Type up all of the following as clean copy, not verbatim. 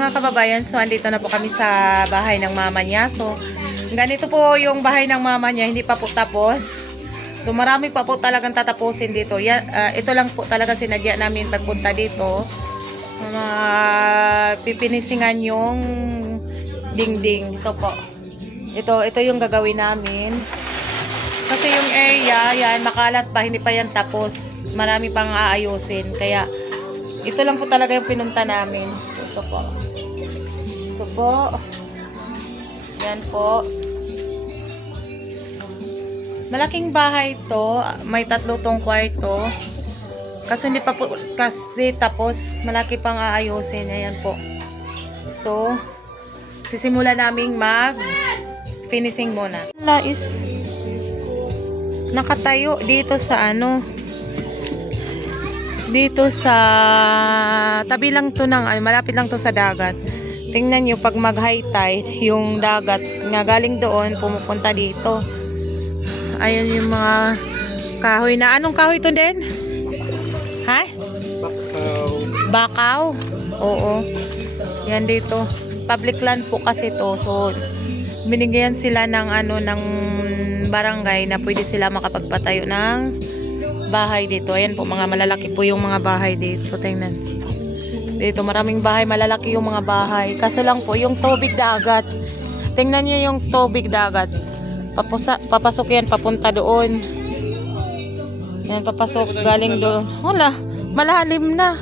mga kababayan, so andito na po kami sa bahay ng mama niya. So ganito po yung bahay ng mama niya, hindi pa po tapos. So marami pa po talagang tatapusin dito. Ito lang po talaga sinadya namin pagpunta dito. Pipinisingan yung dingding. Ito po. Ito yung gagawin namin. Kasi yung area, yan, makalat pa, hindi pa yan tapos. Marami pang aayusin. Kaya ito lang po talaga yung pinunta namin. So, ito po. Ito po. Yan po. Malaking bahay to. May 3 tong kwarto. Kasi hindi pa po kasi tapos. Malaki pang aayusin. Ayan po. So, sisimula naming mag-finishing muna. Wala is nakatayo dito sa dito sa tabi lang to ng malapit lang to sa dagat. Tingnan nyo pag mag high tide yung dagat nga galing doon pumupunta dito. Ayun yung mga kahoy na anong kahoy to din? Ha? Bakaw. Oo. Yan dito. Public land po kasi to. So binigyan sila ng ng barangay na pwede sila makapagpatayo ng bahay dito. Ayan po, mga malalaki po yung mga bahay dito. Tingnan. Dito maraming bahay, malalaki yung mga bahay. Kaso lang po yung tubig dagat. Tingnan niyo yung tubig dagat. Papasok yan papunta doon. Yan, papasok galing doon. Wala, malalim na.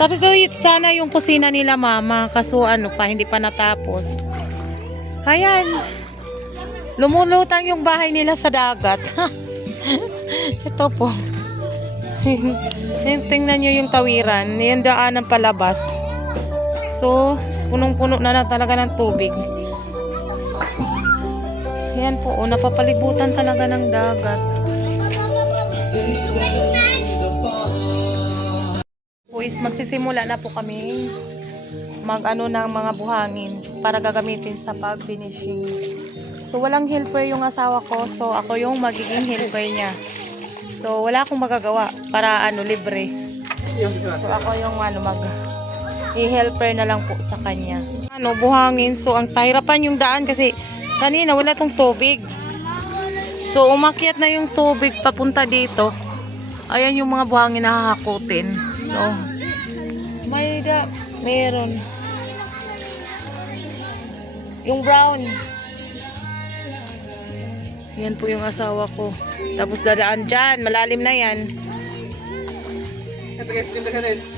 Tapos sana yung kusina nila mama. Kaso hindi pa natapos. Ayan. Lumulutang yung bahay nila sa dagat. Ito po. Tingnan nyo yung tawiran. Yung daanan palabas. So, punong-puno na talaga ng tubig. Yan po. Napapalibutan talaga ng dagat. Pues, magsisimula na po kami ng mga buhangin para gagamitin sa pag-finishing. So walang helper yung asawa ko, so ako yung magiging helper niya. So wala akong magagawa para libre. So ako yung i-helper na lang po sa kanya. Buhangin. So ang tahirapan yung daan kasi kanina wala tong tubig. So umakyat na yung tubig papunta dito. Ayan yung mga buhangin na hahakutin. So meron. Yung brown. Yan po yung asawa ko. Tapos dadaan dyan. Malalim na yan.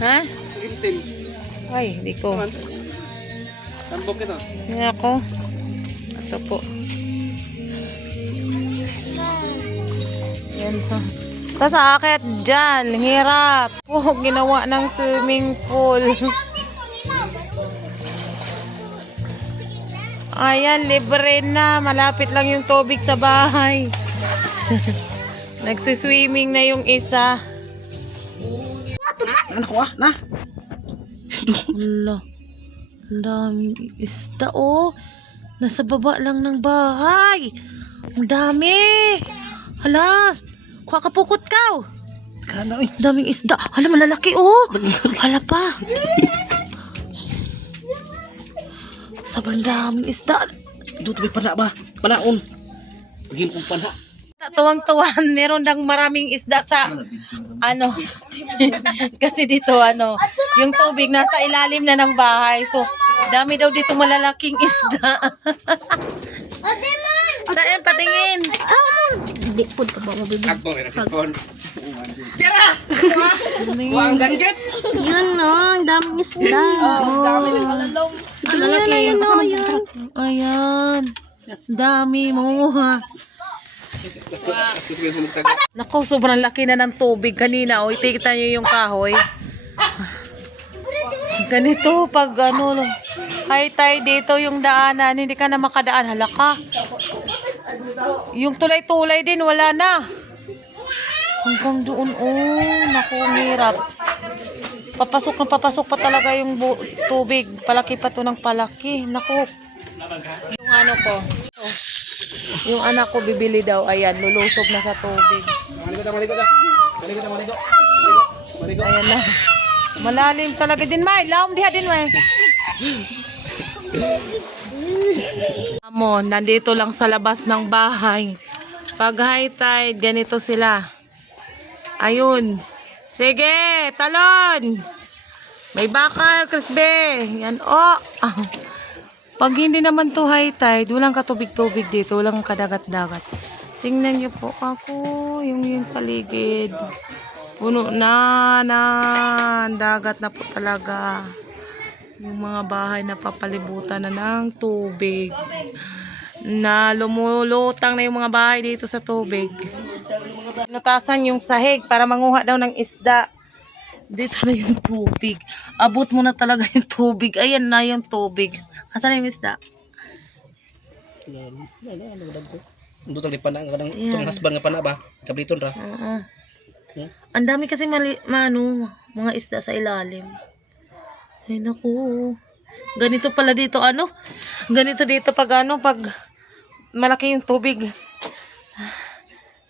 Ha? Ay, hindi ko. Tambok ito. Yan ako. Ito po. Yan po. Tapos akit dyan. Hirap. Ginawa ng swimming pool. Ayan, libre na. Malapit lang yung tubig sa bahay. Nagsuswimming na yung isa. Ano ko na? Hala. Ang daming isda nasa baba lang ng bahay. Ang dami. Hala. Kuha ka pukot ka. Daming isda. Hala, malalaki Hala pa. Sabang daming isda. Dito may pana ba? Panaon. Pagin kong pana. Tuwang-tuwan, meron dang maraming isda sa kasi dito yung tubig nasa ilalim na ng bahay. So, dami daw dito malalaking isda. Saan patingin? Hindi po ka ba mabibig? Akbong ina sipon. Tira! Wang danggit. Yun ang daming isda. Dami ng malalong. Yun. Ayan. Dami mo Naku, sobrang laki na ng tubig kanina. Itikita nyo yung kahoy. Ganito pag high tide dito yung daanan, hindi ka na makadaan. Halaka. Yung tulay-tulay din, wala na. Hanggang doon, naku, hirap. Papasok pa talaga yung tubig. Palaki pa to ng palaki. Naku. Yung ko. Yung anak ko bibili daw. Ayan, lulusob na sa tubig. Ayan na. Malalim talaga din, May. Laom diha din, May. Amo, nandito lang sa labas ng bahay. Pag high tide, ganito sila. Ayun. Sige, talon! May bakal, Crispy. Yan, oh. Pag hindi naman to high tide, walang katubig-tubig dito, walang kadagat-dagat. Tingnan niyo po ako, yung paligid. Puno na, dagat na po talaga. Yung mga bahay na papalibutan na ng tubig. Na lumulutang na yung mga bahay dito sa tubig. Nutasan yung sahig para manguha daw ng isda. Dito na yung tubig. Abot mo na talaga yung tubig. Ayan na yung tubig. Asan na yung isda? Ito tali pa na kadang Yan. itong husband nga pa na ba? Kabliton ra. Oo. Ang dami kasi mga isda sa ilalim. Ay naku. Ganito pala dito ano? Ganito dito pag malaki yung tubig.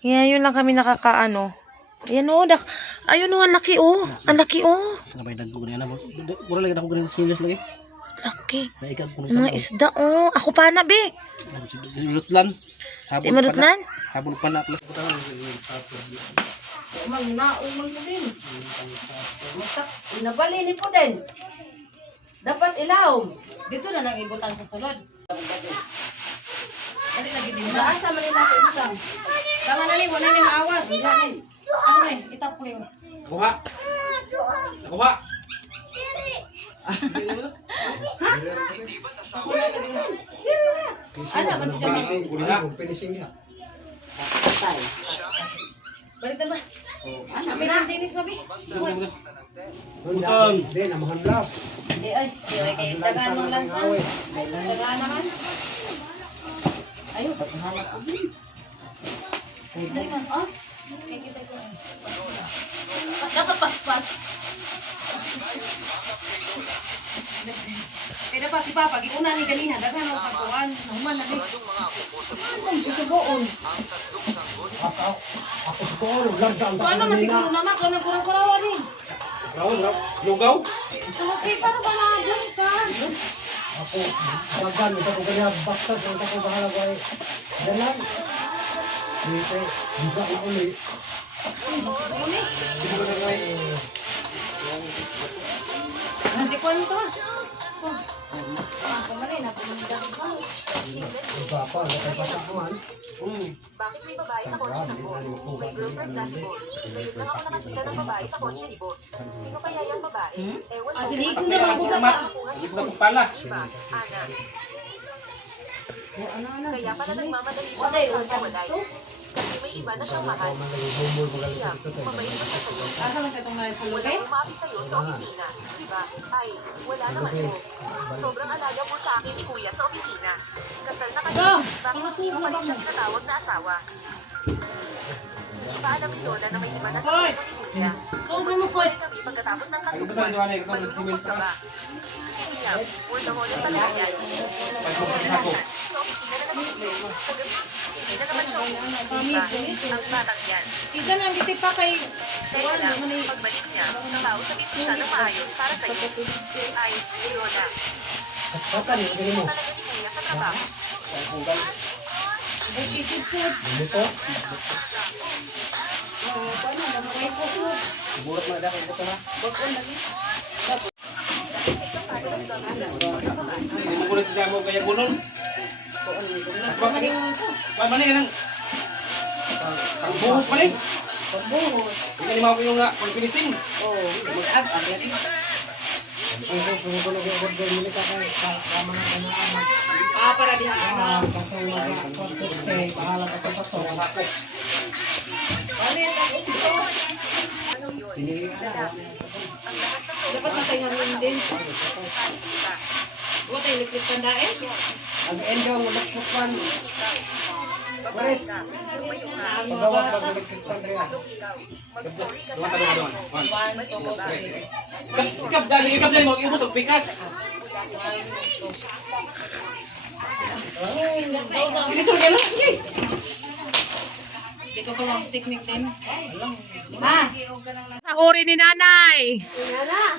Kaya yun lang kami nakakaano. Ayan o, ayun o, ang laki o. Ang laki o. Ngabay dagko ni ana mo. Mura lagi ako ganin serious lagi. Laki. Naikag ko Mga isda o. Ako pa na, be. Lutlan. Di marutlan? Habol pa na plus. Inabalini po din. Dapat ilaw. Dito na lang ibutang sa sulod. Dali lagi din na. Naasa man nila sa isang. Tama na ni, wala nang awas. Ako na, itap ko yun. Kuha. Kuha. Ano, man siya. Balikan ba? Kami na, Dennis na, be. Butang. Hindi ay. Hindi ay kayo. Dagan mo lang sa. Dagan naman. Ayun. Hanap ko din. Ay man. Oh. Nakapaspas. Eh, dapat si Papa, giuna ni ganihan. Dagan ang kakuan. Nahuman na, be. Isugoon. Ano, masiguro naman. Kung nagkurang-kurawa rin. Lugaw. Okay, para ba na-vlog ka? Hindi ko ano ito. Bakit may babae sa kotse ng boss? May girlfriend na si boss. Ngayon lang ako nakakita ng babae sa kotse ni boss. Sino kaya yung babae? Ewan ko. Silikon na lang ko Kaya dapat. nakakuha si Ito boss. pala. Iba, Ana. Kaya pala nagmamadali siya magkakawalay. Kasi may iba na siyang mahal. Siya, mabait ba siya sa'yo? Asa man katong naisulog Walang umapi sa'yo sa opisina. Diba? Ay, wala naman po. Sobrang alaga po sa akin ni Kuya sa opisina. Kasal na kayo. Bakit hindi mo pa rin siya tinatawag na asawa? Hindi pa alam ni Lola na may iba na sa puso ni Kuya. Kung magpupulit kami pagkatapos ng katutuan, malulungkot ka ba? Si William, workaholic talaga yan. Kadalasan, sa opisina na nagtutulog, kagabi, hindi na naman siya umuwi. Diba? Ang batang yan. Isa lang, kita pa kay... Teka lang, pagbalik niya, nakausapin ko siya ng maayos para sa'yo. Ay, Lola. Sobrang gusto mo talaga ni Kuya sa trabaho. Burat mo na dako ito ha. Hindi ko na siya mo kaya bunol. Pamani ka nang. Pangbuhos pa rin. Pangbuhos. Hindi ka ni yung nga, pang-finishing. Oo. Mag-add. para din ako. Ano yun? Lalaki. Ang lakas ng loob. Dapat natinganin din. What ay electric pandain? Ang endong magpupan. Babae ka. Lumayo ka. Anong ikaw? Mag-sorry ka sa akin. Mali ka ba? Ikap dali mo. Ibus ang pikas. Ini sudah lagi. Pasahurin ni nanay.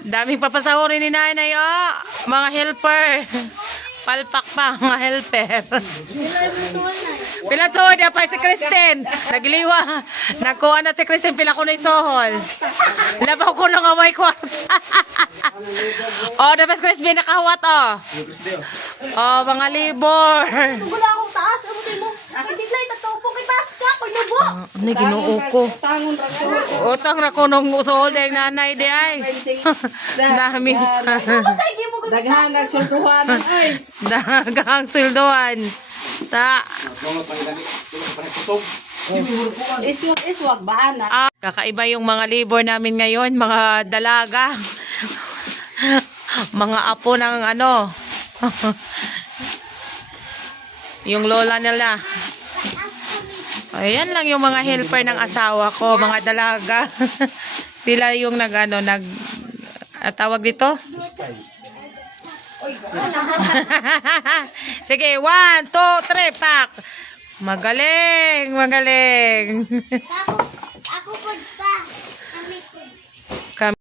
Daming papasahurin ni nanay, oh. Mga helper. Palpak pa, mga helper. Pilatsohol niya pa si Kristen. Nagliwa. Nakuha na si Kristen, pila ko na isohol. Labaw ko lang away ko. Oh, dapat Kristen nakahuwat, oh. Oh, mga libor. Wala akong taas. Ano sa'yo mo? Hindi lang itatupo kay taas ka. Paglubo. Ano ginuo ko? Utang ra ko nung usohol dahil nanay di ay. Dami. Sige mo. Daghan na sulduhan ay. Dagang sildoan. Ta. Iswag ba anak? Kakaiba yung mga libor namin ngayon, mga dalaga. Mga apo ng ano. Yung lola nila. Ayan lang yung mga helper ng asawa ko, mga dalaga. Sila yung tawag dito? Sige, 1, 2, 3, pak! Magaling, magaling. Ako po pa. Kami.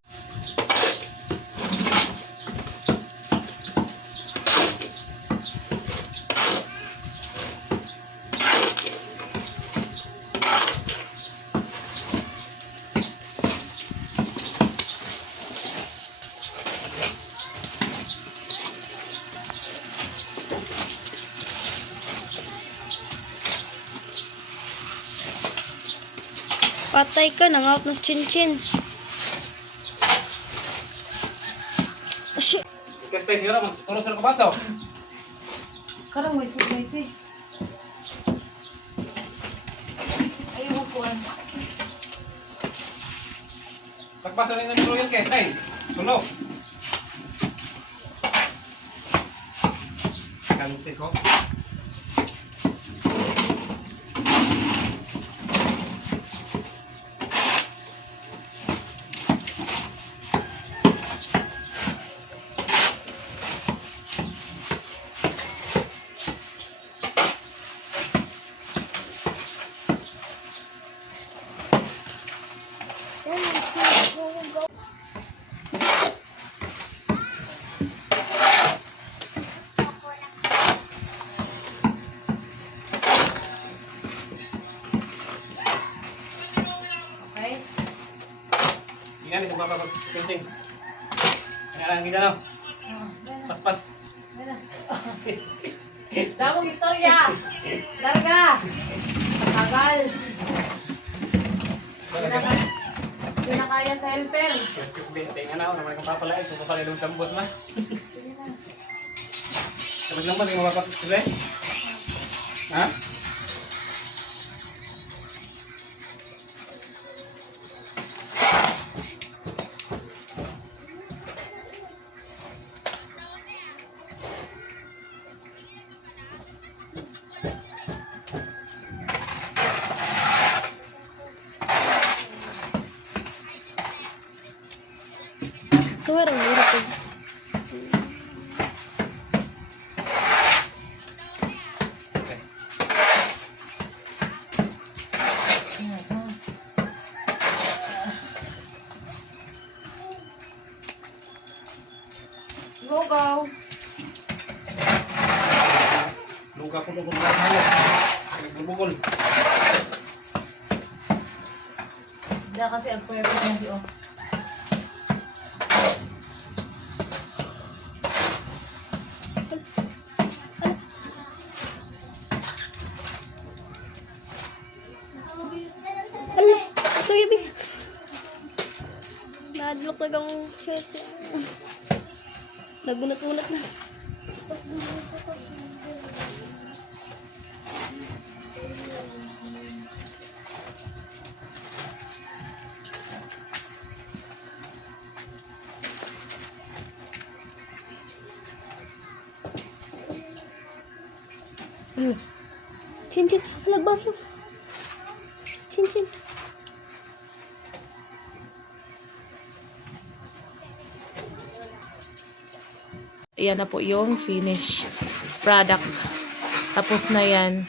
Patay ka, nangout ng chin-chin. Shit. Kastay siguro, magturo sa kabasaw. Karang may sulit Ayaw ko Pagbasaw rin ng royal kastay. Tulo. Kansi ko. Yan, isang papapag-pinsing. Yan, kita na. Pas-pas. Damong istorya. Larga. Tagal. Pinakaya sa helper. Excuse me, tingnan na ako. Naman kang papalain. So, papalain ng tambos na. Kapag lang ba, hindi mo mapapagpilay? Ha? Suwero, hirap ko. Okay. Lugaw. Luga po nung kumulahan halos. Nagbubukol. Diyan kasi ang perfect na si O. Ano? Ito, Yabi. Nadlock na gang shirt. Nagunat-unat na. Chin-chin. Lagbasa. Chin-chin. Ayan na po yung finished product. Tapos na yan.